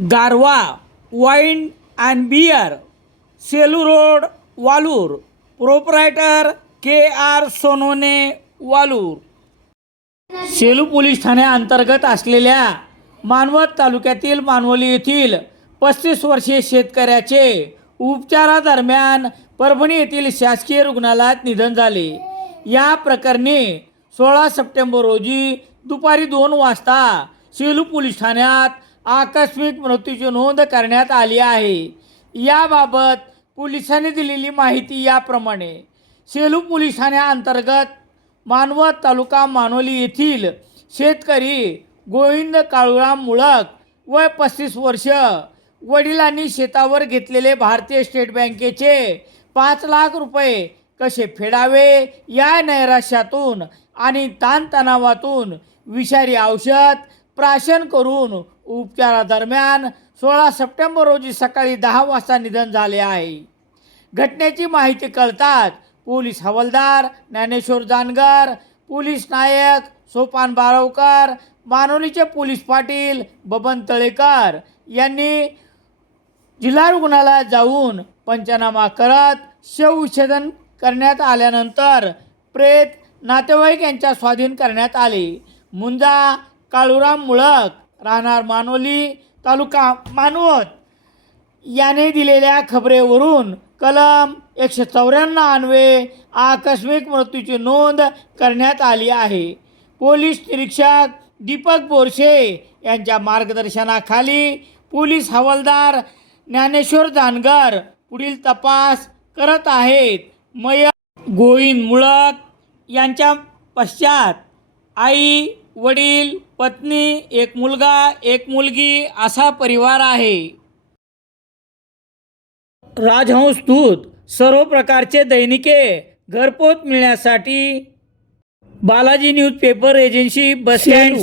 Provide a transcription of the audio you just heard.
Garva wine and beer Selu road Walur. Proprietor K R Sonone Walur. Selu police ठाण्याअंतर्गत असलेल्या मानवत तालुक्यातील मानवली येथील पस्तीस वर्षीय शेतकऱ्याचे उपचारादरम्यान परभणी येथील शासकीय रुग्णालयात निधन झाले. या प्रकरणी सोळा सप्टेंबर रोजी दुपारी दोन वाजता सेलू पोलीस ठाण्यात आकस्मिक मृत्यूची नोंद करण्यात आली आहे. याबाबत पोलिसांनी दिलेली माहिती याप्रमाणे सेलू पोलीस ठाण्याअंतर्गत मानवत तालुका मानोली येथील शेतकरी गोविंद काळुराम मुळक वय पस्तीस वर्ष वडिलांनी शेतावर घेतलेले भारतीय स्टेट बँकेचे पाच लाख रुपये कसे फेडावे या नैराश्यातून आणि ताणतणावातून विषारी औषध प्राशन करून उपचारादरम्यान सोळा सप्टेंबर रोजी सकाळी दहा वाजता निधन झाले आहे. घटनेची माहिती कळताच पोलीस हवालदार ज्ञानेश्वर जानगर पोलीस नायक सोपान बारवकर मानवलीचे पोलीस पाटील बबन तळेकर यांनी जिल्हा रुग्णालयात जाऊन पंचनामा करत शवविच्छेदन करण्यात आल्यानंतर प्रेत नातेवाईक यांच्या स्वाधीन करण्यात आले. मुंजा काळूराम मुळक राहणार मानोली तालुका मानवत याने दिलेल्या खबरेवरून कलम एकशे चौऱ्याण्णव अन्वे आकस्मिक मृत्यूची नोंद करण्यात आली आहे. पोलीस निरीक्षक दीपक बोरशे यांच्या मार्गदर्शनाखाली पोलीस हवालदार ज्ञानेश्वर जानगर पुढील तपास करत आहेत. मय गोविंद मुळक यांच्या पश्चात आई वडील पत्नी एक मुलगा एक मुलगी असा परिवार आहे. राजहंस दूत सर्व प्रकारचे दैनिके घरपोच मिळण्यासाठी Balaji newspaper agency bus stand